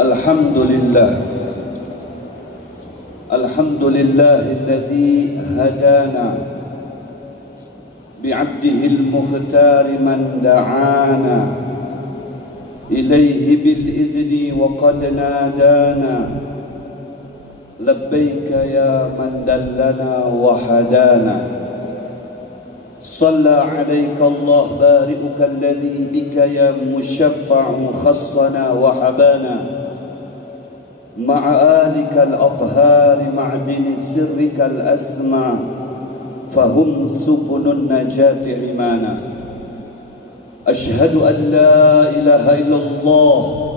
الحمد لله الحمد لله الذي هدانا بعبده المختار من دعانا إليه بالإذن وقد نادانا لبيك يا من دلنا وهدانا صلى عليك الله بارئك الذي بك يا مشفع خصنا وحبانا مع آلك الأطهار معدن سرك الأسمى فهم سبل النجاة عمانا أشهد أن لا إله إلا الله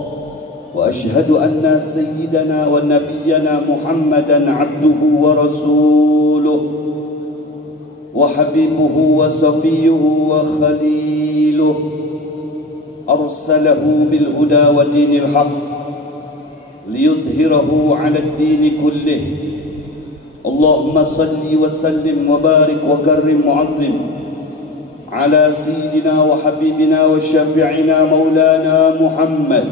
وأشهد أن سيدنا ونبينا محمدا عبده ورسوله وحبيبه وصفيه وخليله أرسله بالهدى ودين الحق ليظهره على الدين كله اللهم صل وسلم وبارك وكرم وعظم على سيدنا وحبيبنا وشفيعنا مولانا محمد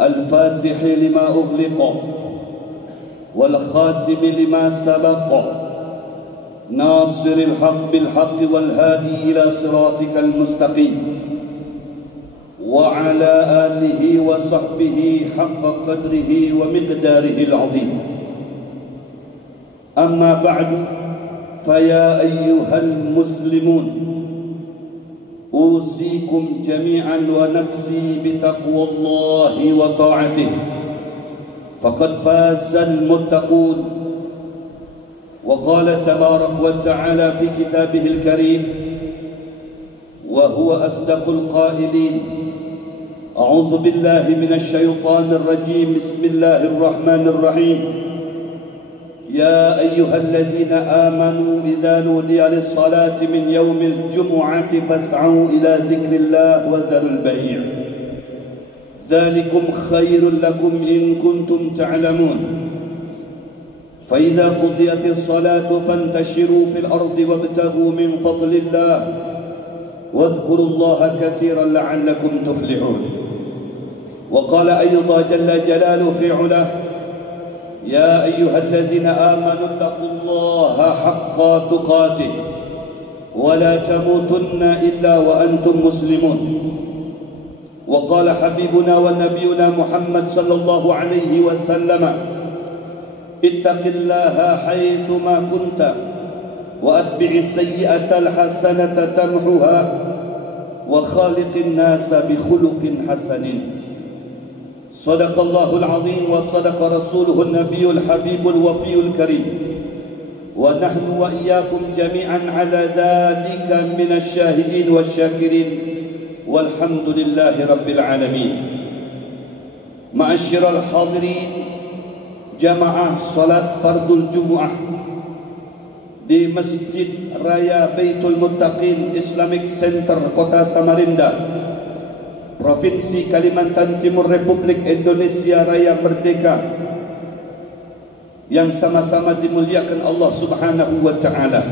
الفاتح لما أغلق والخاتم لما سبق ناصر الحق بالحق والهادي إلى صراطك المستقيم وعلى آله وصحبه حق قدره ومقداره العظيم أما بعد فيا أيها المسلمون أوصيكم جميعا ونفسي بتقوى الله وطاعته فقد فاز المتقون وقال تبارك وتعالى في كتابه الكريم وهو أصدق القائلين أعوذ بالله من الشيطان الرجيم بسم الله الرحمن الرحيم يا أيها الذين آمنوا إذا نودي للصلاة من يوم الجمعة فاسعوا إلى ذكر الله وذروا البيع ذلكم خير لكم إن كنتم تعلمون فإذا قضيت الصلاة فانتشروا في الأرض وابتغوا من فضل الله واذكروا الله كثيرا لعلكم تفلحون وقال أيضا جل جلاله في علاه يا أيها الذين آمنوا اتقوا الله حق تقاته ولا تموتن إلا وأنتم مسلمون وقال حبيبنا ونبينا محمد صلى الله عليه وسلم اتق الله حيثما كنت وأتبع السيئة الحسنة تمحها وخالق الناس بخلق حسن صدق الله العظيم وصدق رسوله النبي الحبيب الوفي الكريم ونحن وإياكم جميعا على ذلك من الشاهدين والشاكرين والحمد لله رب العالمين معاشر الحاضرين jamaah salat fardul Jumu'ah di Masjid Raya Baitul Muttaqin Islamic Center Kota Samarinda, Provinsi Kalimantan Timur, Republik Indonesia Raya Merdeka, yang sama-sama dimuliakan Allah Subhanahu wa taala.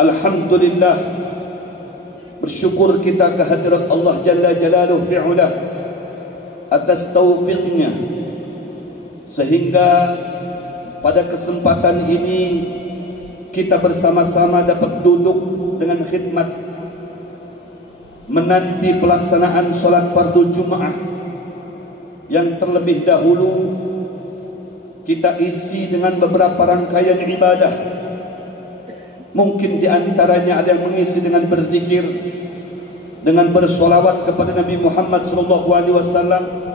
Alhamdulillah, bersyukur kita kehadirat Allah Jalla Jalaluhu fi'ulah atas taufiknya sehingga pada kesempatan ini kita bersama-sama dapat duduk dengan khidmat menanti pelaksanaan solat fardul Jum'ah yang terlebih dahulu kita isi dengan beberapa rangkaian ibadah. Mungkin di antaranya ada yang mengisi dengan berzikir, dengan bersolawat kepada Nabi Muhammad SAW.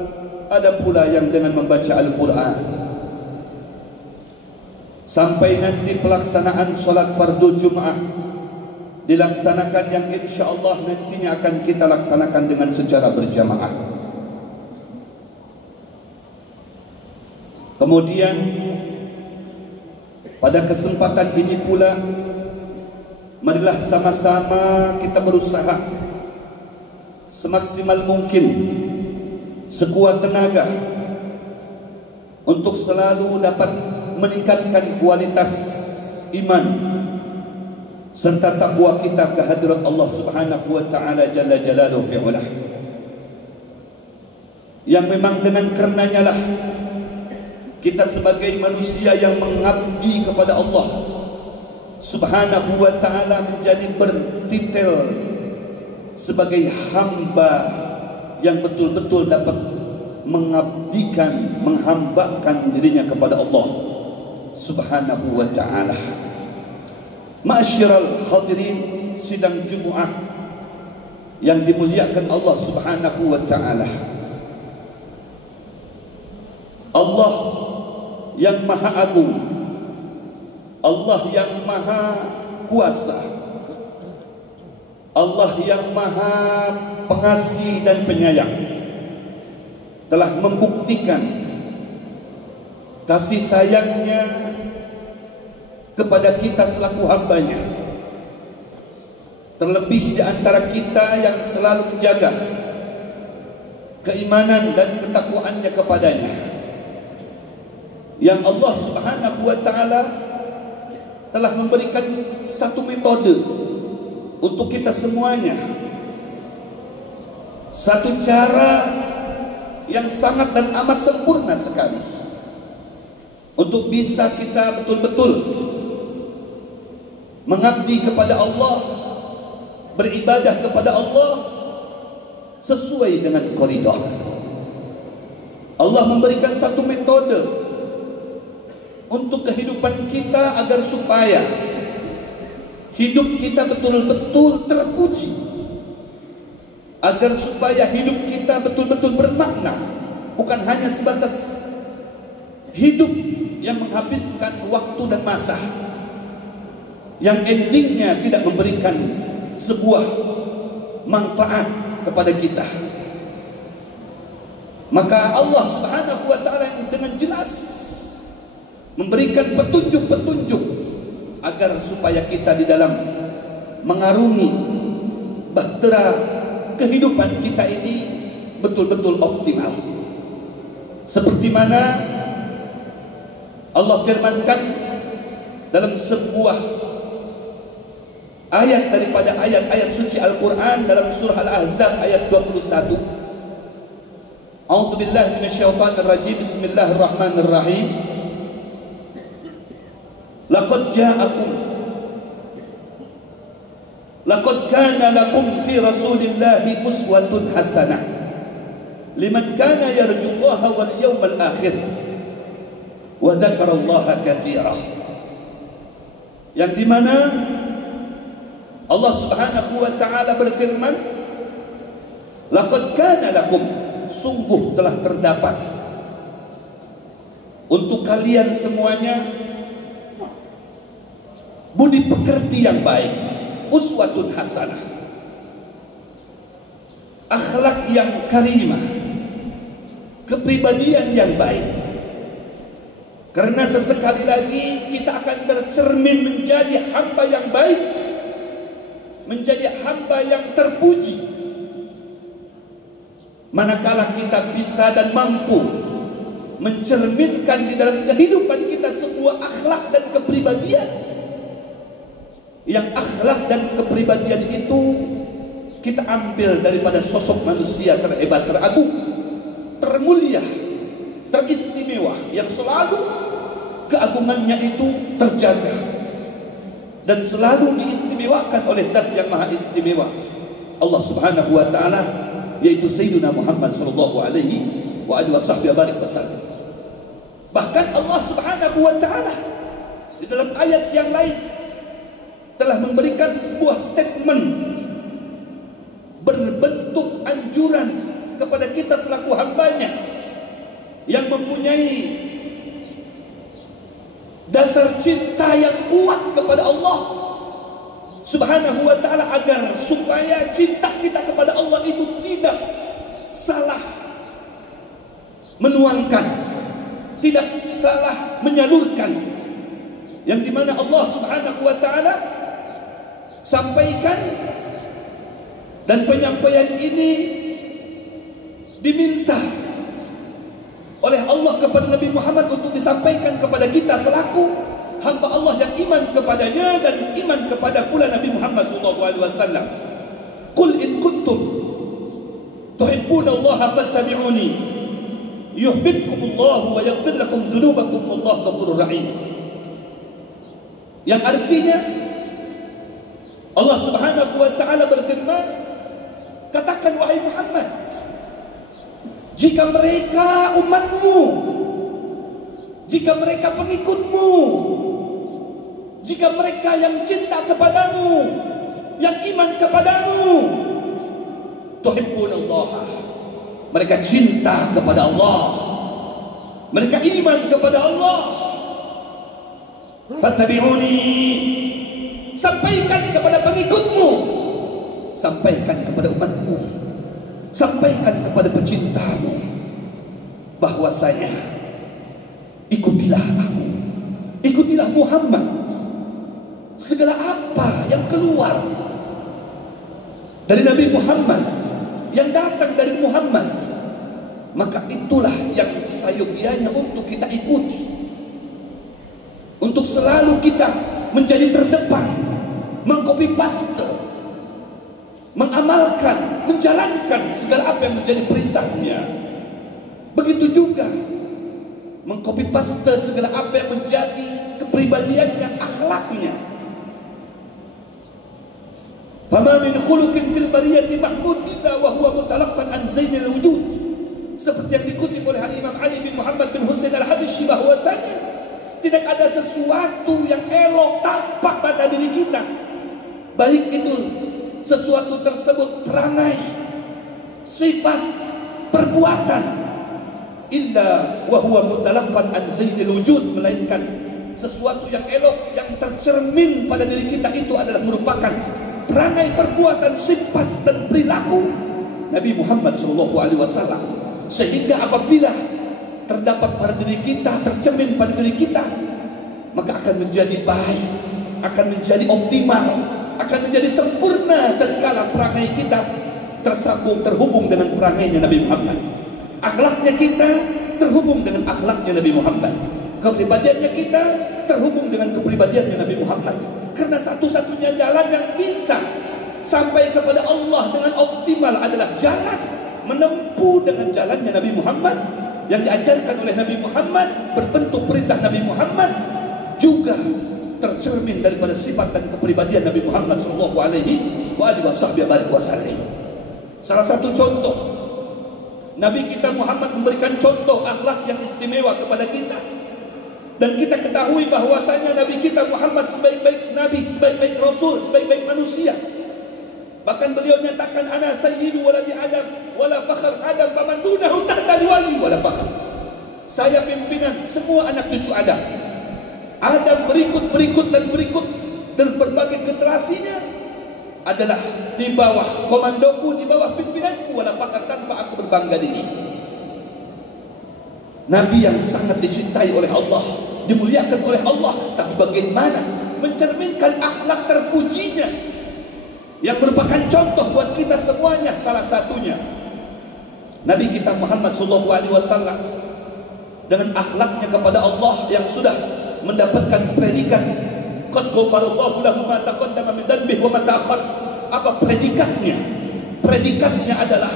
Ada pula yang dengan membaca Al-Quran. Sampai nanti pelaksanaan solat fardul Jum'ah dilaksanakan yang insya Allah nantinya akan kita laksanakan dengan secara berjamaah. Kemudian pada kesempatan ini pula marilah sama-sama kita berusaha semaksimal mungkin, sekuat tenaga untuk selalu dapat meningkatkan kualitas iman serta takwa kita kehadirat Allah Subhanahu wa taala Jalla Jalaluhu fi'ulah. yang memang dengan karenanya lah kita sebagai manusia yang mengabdi kepada Allah Subhanahu wa ta'ala menjadi bertitel sebagai hamba yang betul-betul dapat mengabdikan, menghambakan dirinya kepada Allah Subhanahu wa ta'ala. Ma'asyiral hadirin sidang Jumat yang dimuliakan Allah Subhanahu wa ta'ala, Allah yang maha agung, Allah yang maha kuasa, Allah yang maha pengasih dan penyayang telah membuktikan kasih sayangnya kepada kita selaku hambanya. Terlebih di antara kita yang selalu menjaga keimanan dan ketakwaannya kepadanya, yang Allah Subhanahu wa ta'ala telah memberikan satu metode untuk kita semuanya, satu cara yang sangat dan amat sempurna sekali untuk bisa kita betul-betul mengabdi kepada Allah, beribadah kepada Allah sesuai dengan koridor. Allah memberikan satu metode untuk kehidupan kita agar supaya hidup kita betul-betul terpuji, agar supaya hidup kita betul-betul bermakna, bukan hanya sebatas hidup yang menghabiskan waktu dan masa, yang endingnya tidak memberikan sebuah manfaat kepada kita. Maka Allah Subhanahu wa ta'ala dengan jelas memberikan petunjuk-petunjuk agar supaya kita di dalam mengarungi bahtera kehidupan kita ini betul-betul optimal. Seperti mana Allah firmankan dalam sebuah ayat daripada ayat-ayat suci Al-Quran dalam surah Al-Ahzab ayat 21. A'udzubillahi minasyaitonir rajim. Bismillahirrahmanirrahim. Laqad kana lakum fi Rasulillahi uswatun hasanah liman kana yarjullaha wal yawmal akhir wa dzakarallaha katsira. Yang dimana Allah Subhanahu wa ta'ala berfirman, laqad kana lakum, sungguh telah terdapat untuk kalian semuanya budi pekerti yang baik, uswatun hasanah, akhlak yang karimah, kepribadian yang baik. Karena sesekali lagi kita akan tercermin menjadi hamba yang baik, menjadi hamba yang terpuji, manakala kita bisa dan mampu mencerminkan di dalam kehidupan kita sebuah akhlak dan kepribadian, yang akhlak dan kepribadian itu kita ambil daripada sosok manusia terhebat, teragung, termulia, teristimewa, yang selalu keagungannya itu terjaga dan selalu diistimewakan oleh zat yang maha istimewa, Allah Subhanahu wa ta'ala, yaitu Sayyidina Muhammad sallallahu alaihi wa alihi wasallam. Bahkan Allah Subhanahu wa ta'ala di dalam ayat yang lain telah memberikan sebuah statement berbentuk anjuran kepada kita selaku hambanya yang mempunyai dasar cinta yang kuat kepada Allah Subhanahu wa ta'ala, agar supaya cinta kita kepada Allah itu tidak salah menuangkan, tidak salah menyalurkan, yang dimana Allah Subhanahu wa ta'ala sampaikan, dan penyampaian ini diminta oleh Allah kepada Nabi Muhammad untuk disampaikan kepada kita selaku hamba Allah yang iman kepadanya dan iman kepada pula Nabi Muhammad SAW. Qul in kuntum tuhibbunallaha fattabi'uni yuhibbukumullahu wa yaghfir lakum dzunubakum wallahu ghafurur rahim. Yang artinya Allah Subhanahu wa taala berfirman, katakan wahai Muhammad, jika mereka umatmu, jika mereka pengikutmu, jika mereka yang cinta kepadamu, yang iman kepadamu, tuhibbunallaha, mereka cinta kepada Allah, mereka iman kepada Allah, fattabi'uni, sampaikan kepada pengikutmu, sampaikan kepada umatmu, sampaikan kepada pecintamu bahwasanya ikutilah aku, ikutilah Muhammad. Segala apa yang keluar dari Nabi Muhammad, yang datang dari Muhammad, maka itulah yang sayogianya untuk kita ikuti, untuk selalu kita menjadi terdepan, mengcopy paste, mengamalkan, menjalankan segala apa yang menjadi perintahnya. Begitu juga mengcopy paste segala apa yang menjadi kepribadiannya, akhlaknya. Fama min khuluqin fil bariyati mahmud illa wa huwa mutalaqqan an zainil wujud. Seperti yang dikutip oleh Imam Ali bin Muhammad bin Husain al-Habsyi, bahwasanya tidak ada sesuatu yang elok tampak pada diri kita, baik itu sesuatu tersebut perangai, sifat, perbuatan, illa wa huwa mutalaqqan an zainil wujud, melainkan sesuatu yang elok yang tercermin pada diri kita itu adalah merupakan perangai, perbuatan, sifat dan perilaku Nabi Muhammad SAW. Sehingga apabila terdapat pada diri kita, tercermin pada diri kita, maka akan menjadi baik, akan menjadi optimal, akan menjadi sempurna tatkala perangai kita tersambung, terhubung dengan perangainya Nabi Muhammad. Akhlaknya kita terhubung dengan akhlaknya Nabi Muhammad. Kepribadiannya kita terhubung dengan kepribadiannya Nabi Muhammad. Karena satu-satunya jalan yang bisa sampai kepada Allah dengan optimal adalah jalan menempuh dengan jalannya Nabi Muhammad, yang diajarkan oleh Nabi Muhammad, berbentuk perintah Nabi Muhammad, juga tercermin daripada sifat dan kepribadian Nabi Muhammad SAW. Salah satu contoh, Nabi kita Muhammad memberikan contoh akhlak yang istimewa kepada kita. Dan kita ketahui bahwasanya Nabi kita Muhammad sebaik-baik Nabi, sebaik-baik Rasul, sebaik-baik manusia. Bahkan beliau menyatakan, ana sayyidu waladi Adam wala fakhr Adam faman dunahu tahta liwali wala fakhr. Saya pimpinan semua anak cucu Adam. Adam berikut dan berbagai generasinya adalah di bawah komandoku, di bawah pimpinanku, wala fakhr, tanpa aku berbangga diri. Nabi yang sangat dicintai oleh Allah, dimuliakan oleh Allah, tapi bagaimana mencerminkan akhlak terpujinya yang merupakan contoh buat kita semuanya. Salah satunya Nabi kita Muhammad SAW dengan akhlaknya kepada Allah yang sudah mendapatkan predikat qad ghafarallahu lahu ma taqaddama min dhanbihi wa ma ta'akhkhar. Apa predikatnya? Predikatnya adalah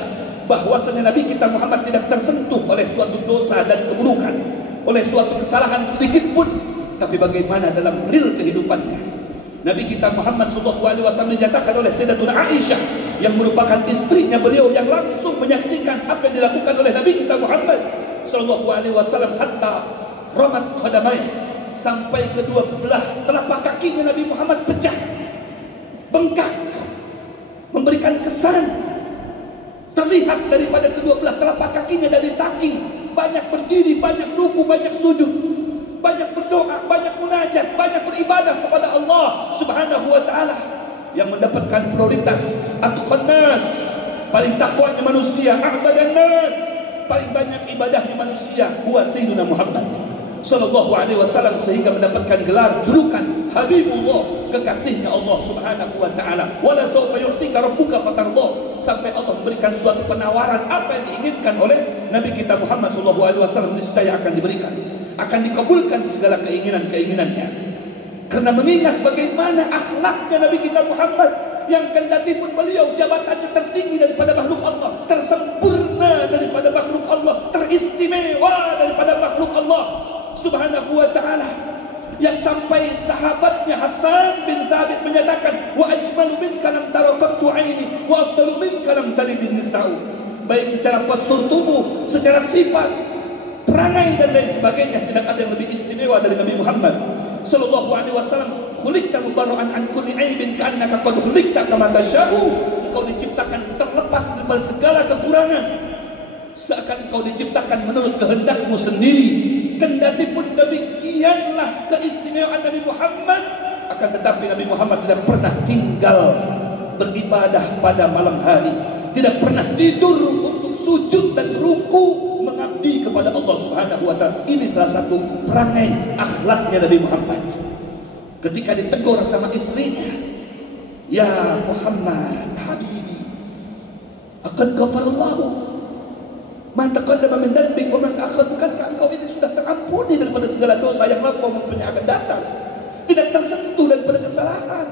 bahwasanya Nabi kita Muhammad tidak tersentuh oleh suatu dosa dan keburukan, oleh suatu kesalahan sedikit pun. Tapi bagaimana dalam real kehidupannya, Nabi kita Muhammad SAW dinyatakan oleh Sayyidatuna Aisyah yang merupakan istrinya beliau, yang langsung menyaksikan apa yang dilakukan oleh Nabi kita Muhammad SAW, hatta ramat qadamai, sampai kedua belah telapak kakinya Nabi Muhammad pecah, bengkak, memberikan kesan terlihat daripada kedua belah telapak kakinya dari saking banyak berdiri, banyak ruku, banyak sujud, banyak berdoa, banyak munajat, banyak beribadah kepada Allah Subhanahu wa taala, yang mendapatkan prioritas atqan nas, paling takwanya manusia, a'badan nas, paling banyak ibadahnya manusia, huwa sayyiduna Muhammad sallallahu alaihi wasallam, sehingga mendapatkan gelar julukan Habibullah, kekasihnya Allah Subhanahu wa taala. Wala sawfa yu'tika rabbuka fatardah, sampai Allah memberikan suatu penawaran apa yang diinginkan oleh Nabi kita Muhammad sallallahu alaihi wasallam niscaya akan diberikan, akan dikabulkan segala keinginan-keinginannya. Karena mengingat bagaimana akhlaknya Nabi kita Muhammad, yang kendati pun beliau jabatannya tertinggi daripada makhluk Allah, tersempurna daripada makhluk Allah, teristimewa Subhanahu wa ta'ala, yang sampai sahabatnya Hasan bin Thabit menyatakan, wa ajmalu minka lam tara qattu aini wa afdalu minka lam talid nisa'u. Baik secara postur tubuh, secara sifat, perangai dan lain sebagainya, tidak ada yang lebih istimewa dari Nabi Muhammad sallallahu alaihi wasallam. Khuliqta mubarra'an an kulli aibin ka'annaka qad khuliqta kama tasya'u. Engkau diciptakan terlepas dari segala kekurangan, seakan engkau diciptakan menurut kehendakmu sendiri. Kendati pun demikianlah keistimewaan Nabi Muhammad, akan tetapi Nabi Muhammad tidak pernah tinggal beribadah pada malam hari, tidak pernah tidur untuk sujud dan ruku mengabdi kepada Allah Subhanahu wa ta'ala. Ini salah satu perangai akhlaknya Nabi Muhammad. Ketika ditegur sama istrinya, ya Muhammad habibi, akan ghafarallahu ma taqaddama min dhanbik wa ma ta'akhkhar. Bukankah engkau ini sudah terampuni daripada segala dosa yang lampau maupun yang akan datang, tidak tersentuh daripada kesalahan,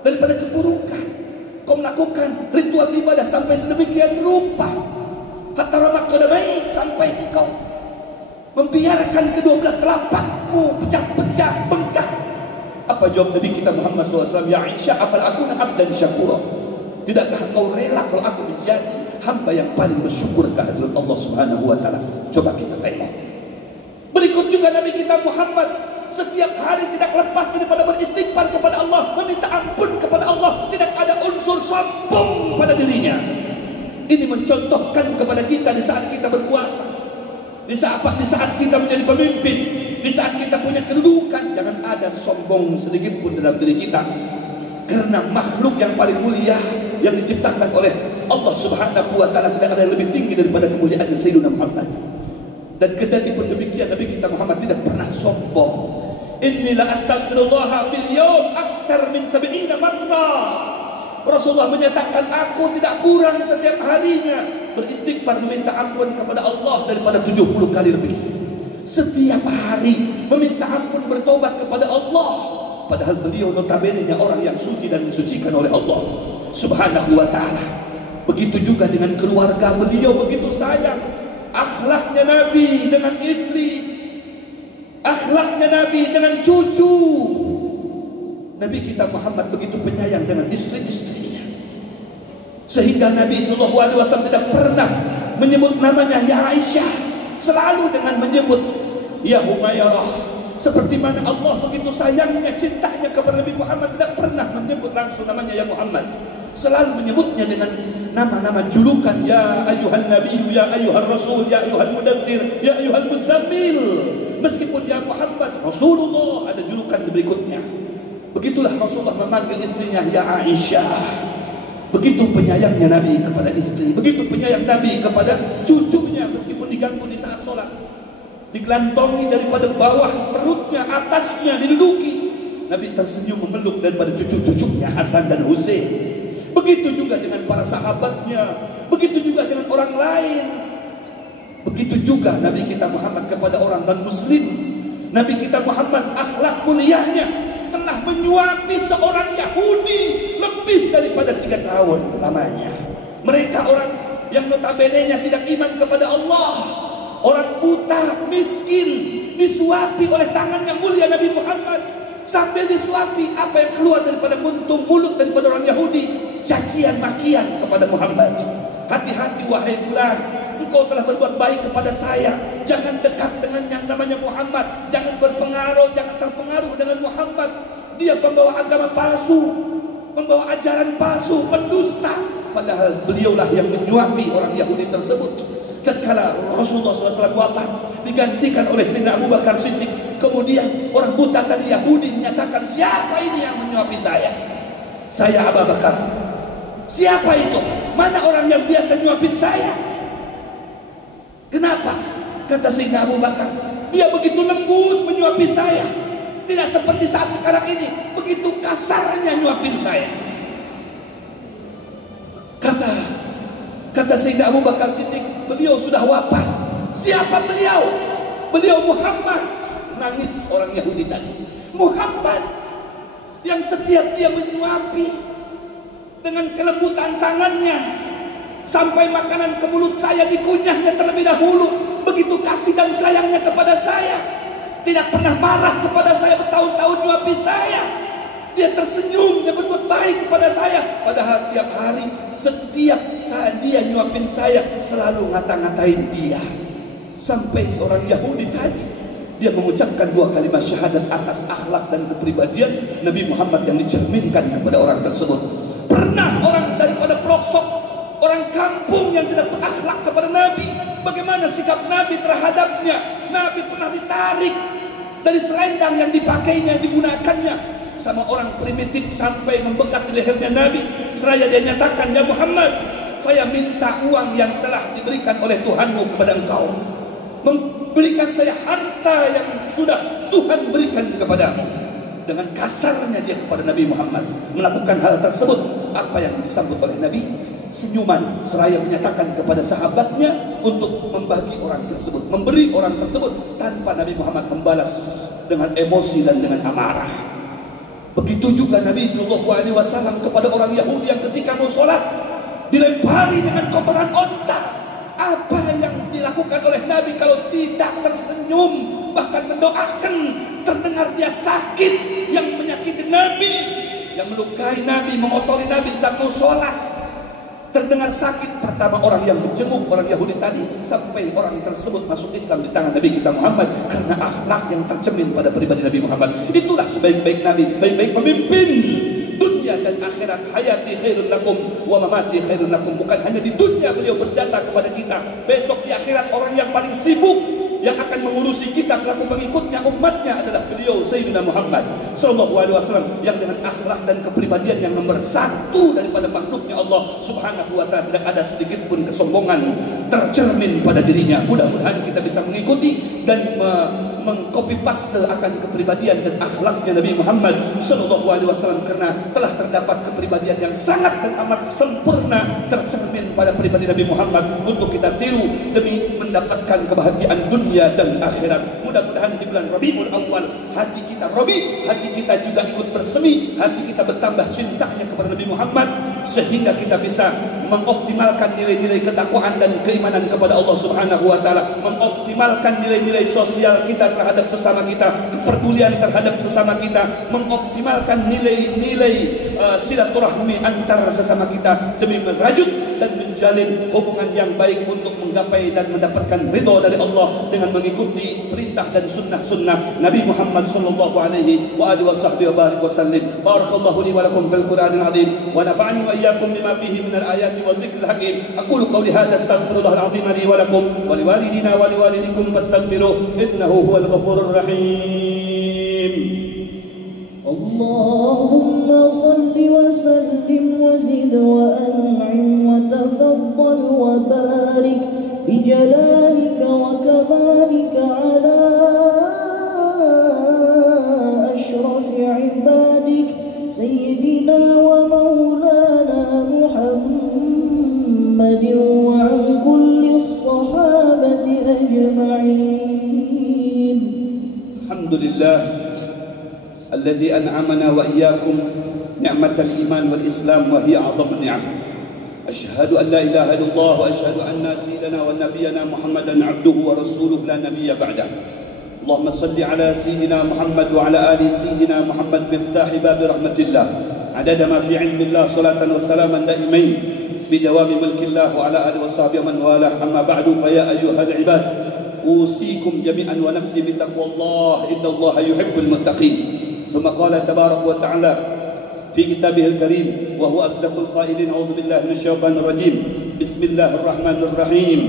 daripada keburukan. Kau melakukan ritual ibadah sampai sedemikian rupa, hatta ramak baik, sampai engkau membiarkan kedua belah telapakmu pecah-pecah, bengkak. Apa jawab Nabi kita Muhammad SAW? Ya Aisyah, apal akuna abdan syakura. Tidakkah engkau rela kalau aku menjadi hamba yang paling bersyukur kehadirat Allah Subhanahu wa ta'ala? Coba kita tengok. Berikut juga Nabi kita Muhammad setiap hari tidak lepas daripada beristighfar kepada Allah, meminta ampun kepada Allah. Tidak ada unsur sombong pada dirinya. Ini mencontohkan kepada kita di saat kita berkuasa, di saat kita menjadi pemimpin, di saat kita punya kedudukan, jangan ada sombong sedikit pun dalam diri kita. Karena makhluk yang paling mulia yang diciptakan oleh Allah Subhanahu wa ta'ala, tidak ada yang lebih tinggi daripada kemuliaan Sayyidina Muhammad. Dan kendati pun demikian, Nabi kita Muhammad tidak pernah sombong. Inni la astaghfirullah fil yawm aktsar min 70 marrah. Rasulullah menyatakan, aku tidak kurang setiap harinya beristighfar meminta ampun kepada Allah daripada 70 kali lebih. Setiap hari meminta ampun, bertobat kepada Allah, padahal beliau notabene orang yang suci dan disucikan oleh Allah Subhanahu wa ta'ala. Begitu juga dengan keluarga beliau, begitu sayang. Akhlaknya Nabi dengan istri, akhlaknya Nabi dengan cucu. Nabi kita Muhammad begitu penyayang dengan istri-istrinya, sehingga Nabi SAW tidak pernah menyebut namanya ya Aisyah, selalu dengan menyebut ya Humairah. Seperti mana Allah begitu sayangnya, cintanya kepada Nabi Muhammad, tidak pernah menyebut langsung namanya ya Muhammad, selalu menyebutnya dengan nama-nama julukan, ya ayuhan nabi, ya ayuhan rasul, ya ayuhan mudaththir, ya ayuhan muzammil. Meskipun ya Muhammad Rasulullah, ada julukan berikutnya. Begitulah Rasulullah memanggil istrinya ya Aisyah. Begitu penyayangnya Nabi kepada istri, begitu penyayang Nabi kepada cucunya. Meskipun diganggu di saat sholat, digelantongi daripada bawah perutnya, atasnya diduduki, Nabi tersenyum memeluk daripada cucu-cucunya Hasan dan Husain. Begitu juga dengan para sahabatnya, begitu juga dengan orang lain. Begitu juga Nabi kita Muhammad kepada orang non-muslim. Nabi kita Muhammad akhlak mulianya telah menyuapi seorang Yahudi lebih daripada 3 tahun lamanya. Mereka orang yang notabene-nya tidak iman kepada Allah, orang buta, miskin, disuapi oleh tangan yang mulia Nabi Muhammad. Sambil disuapi, apa yang keluar daripada buntung mulut daripada orang Yahudi? Cacian makian kepada Muhammad. Hati-hati wahai fulan, engkau telah berbuat baik kepada saya. Jangan dekat dengan yang namanya Muhammad. Jangan berpengaruh, jangan terpengaruh dengan Muhammad. Dia pembawa agama palsu, membawa ajaran palsu, pendusta. Padahal beliaulah yang menyuapi orang Yahudi tersebut. Tatkala Rasulullah SAW wafat, digantikan oleh Sayyidina Abu Bakar Siddiq. Kemudian orang buta tadi Yahudi menyatakan, siapa ini yang menyuapi saya? Saya Abu Bakar. Siapa itu? Mana orang yang biasa nyuapin saya? Kenapa? Kata Sayyidina Abu Bakar, dia begitu lembut menyuapi saya, tidak seperti saat sekarang ini begitu kasarnya nyuapin saya. Kata Sayyidina Abu Bakar Siddiq, beliau sudah wafat. Siapa beliau? Beliau Muhammad. Nangis orang Yahudi tadi. Muhammad yang setiap dia menyuapi dengan kelembutan tangannya, sampai makanan ke mulut saya dikunyahnya terlebih dahulu. Begitu kasih dan sayangnya kepada saya. tidak pernah marah kepada saya bertahun-tahun nyuapi saya. Dia tersenyum, dia berbuat baik kepada saya. Padahal tiap hari, setiap saat dia nyuapin saya, selalu ngata-ngatain dia. Sampai seorang Yahudi tadi, dia mengucapkan 2 kalimat syahadat atas akhlak dan kepribadian Nabi Muhammad yang dicerminkan kepada orang tersebut. Pernah orang daripada pelosok, orang kampung yang tidak berakhlak kepada Nabi, bagaimana sikap Nabi terhadapnya? Nabi pernah ditarik dari selendang yang dipakainya, digunakannya sama orang primitif sampai membekas di lehernya Nabi. Seraya dia nyatakan, ya Muhammad, saya minta uang yang telah diberikan oleh Tuhanmu kepada engkau, memberikan saya harta yang sudah Tuhan berikan kepadamu. Dengan kasarnya dia kepada Nabi Muhammad melakukan hal tersebut. Apa yang disambut oleh Nabi? Senyuman, seraya menyatakan kepada sahabatnya untuk membagi orang tersebut, memberi orang tersebut, tanpa Nabi Muhammad membalas dengan emosi dan dengan amarah. Begitu juga Nabi SAW kepada orang Yahudi yang ketika mau sholat dilempari dengan kotoran onta. Apa yang dilakukan oleh Nabi kalau tidak tersenyum, bahkan mendoakan? Terdengar dia sakit, yang menyakiti Nabi, yang melukai Nabi, mengotori Nabi di saat mau sholat. Terdengar sakit. Pertama orang yang menjenguk orang Yahudi tadi, sampai orang tersebut masuk Islam di tangan Nabi kita Muhammad karena akhlak yang tercermin pada pribadi Nabi Muhammad. Itulah sebaik-baik Nabi, sebaik-baik pemimpin. Dunia dan akhirat, hayati khairun lakum wa mamati khairun lakum. Bukan hanya di dunia beliau berjasa kepada kita, besok di akhirat orang yang paling sibuk yang akan mengurusi kita selaku pengikutnya, umatnya, adalah beliau Sayyidina Muhammad SAW, yang dengan akhlak dan kepribadian yang nomor 1 daripada makhluknya Allah Subhanahu wa ta'ala. Tidak ada sedikit pun kesombongan tercermin pada dirinya. Mudah-mudahan kita bisa mengikuti dan mengcopy paste akan kepribadian dan akhlaknya Nabi Muhammad SAW, karena telah terdapat kepribadian yang sangat dan amat sempurna tercermin pada pribadi Nabi Muhammad untuk kita tiru demi mendapatkan kebahagiaan dunia dan akhirat. Mudah-mudahan di bulan Rabiul Awal hati kita Rabi, hati kita juga ikut bersemi, hati kita bertambah cintanya kepada Nabi Muhammad, sehingga kita bisa mengoptimalkan nilai-nilai ketakwaan dan keimanan kepada Allah Subhanahu wa ta'ala, mengoptimalkan nilai-nilai sosial kita terhadap sesama kita, kepedulian terhadap sesama kita, mengoptimalkan nilai-nilai silaturahmi antar sesama kita demi merajut dan menjalin hubungan yang baik untuk menggapai dan mendapatkan ridha dari Allah dengan mengikuti perintah dan sunnah-sunnah Nabi Muhammad sallallahu alaihi wa alihi wasallam. Barakallahu li wa lakum fil Qur'anil azim wa nafa'ani wa iyyakum bima fihi min al-ayati wa dhikril hakim. Aqulu qawli hadha astaghfirullahal azim li wa lakum wa liwalidina wa liwalidikum fastaghfiruhu innahu huwal ghafurur rahim. Allahumma salli wa sallim wa zid wa an'im wa tafaddal wa barik bi jalalika wa kamalika ala ashrafi ibadik sayyidina wa maulana Muhammadin wa an kulli as-sahabati ajma'in. Alhamdulillah الذي أنعمنا وإياكم نعمة الإيمان والإسلام وهي أعظم النعم. أشهد أن لا إله إلا الله وأشهد أن سيدنا ونبينا محمدا عبده ورسوله لا نبي بعده. اللهم صل على سيدنا محمد وعلى آل سيدنا محمد مفتاح باب رحمة الله عدد ما في علم الله صلاة وسلاما دائمين بدوام ملك الله وعلى آله وصحبه ومن والاه. أما بعد فيا أيها العباد أوصيكم جميعا ونفسي بتقوى الله إن الله يحب المتقين. ثم قال تبارك وتعالى في كتابه الكريم وهو أصدق القائلين أعوذ بالله من الشيطان الرجيم بسم الله الرحمن الرحيم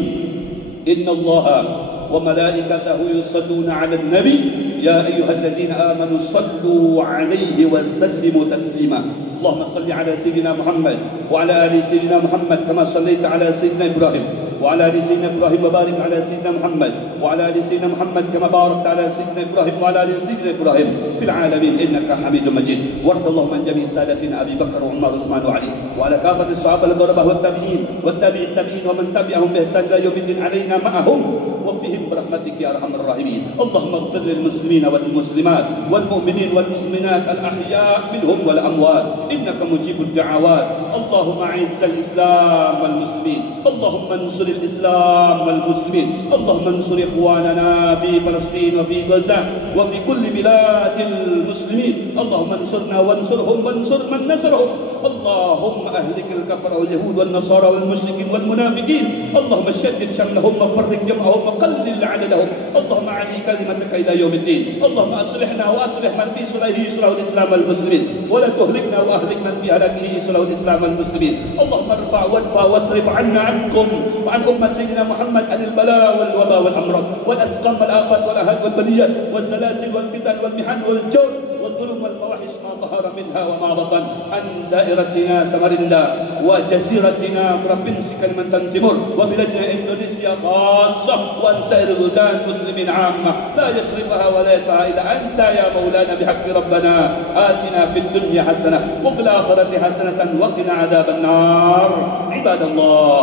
إن الله وملائكته يصلون على النبي يا أيها الذين آمنوا صلوا عليه وسلموا تسليما. اللهم صل على سيدنا محمد وعلى آل سيدنا محمد كما صليت على سيدنا إبراهيم وعلى آل سيدنا إبراهيم وبارك على سيدنا محمد وعلى آل سيدنا محمد كما باركت على سيدنا إبراهيم وعلى آل سيدنا إبراهيم في العالمين إنك حميد مجيد. وارض اللهم عن جميع سادتنا أبي بكر وعمر وعثمان وعلي وعلى كافة الصحابة الضربة والتابعين والتابع التابعين ومن تبعهم بإحسان إلى يوم الدين علينا معهم وفيهم برحمتك يا أرحم الراحمين. اللهم اغفر للمسلمين والمسلمات والمؤمنين والمؤمنات الأحياء منهم والأموات إنك مجيب الدعوات. اللهم أعز الإسلام والمسلمين. اللهم انصر وانصر الإسلام والمسلمين. اللهم انصر إخواننا في فلسطين وفي غزة وفي كل بلاد المسلمين. اللهم انصرنا وانصرهم وانصر من نصرهم. اللهم أهلك الكفر واليهود والنصارى والمشركين والمنافقين. اللهم شدد شملهم وفرق جمعهم وقلل عددهم. اللهم علي كلمتك إلى يوم الدين. اللهم أصلحنا وأصلح من في صلحه صلح الإسلام والمسلمين، ولا تهلكنا وأهلك من في هلاكه صلح الإسلام والمسلمين. اللهم ارفع وادفع واصرف عنا عنكم وعن أمة سيدنا محمد عن البلاء والوباء والأمراض والأسقام والآفات والأهات والبليات والزلازل والفتن والمحن والجور والظلم والفواحش ما ظهر منها وما بطن عن دائرتنا سمرندا وجزيرتنا فرابنسي كلمة تمر وبلادنا إندونيسيا خاصة وأن سائر البلدان المسلمين عامة لا يصرفها ولا يدفعها إلا أنت يا مولانا بحق ربنا. آتنا في الدنيا حسنة وفي الآخرة حسنة وقنا عذاب النار. عباد الله.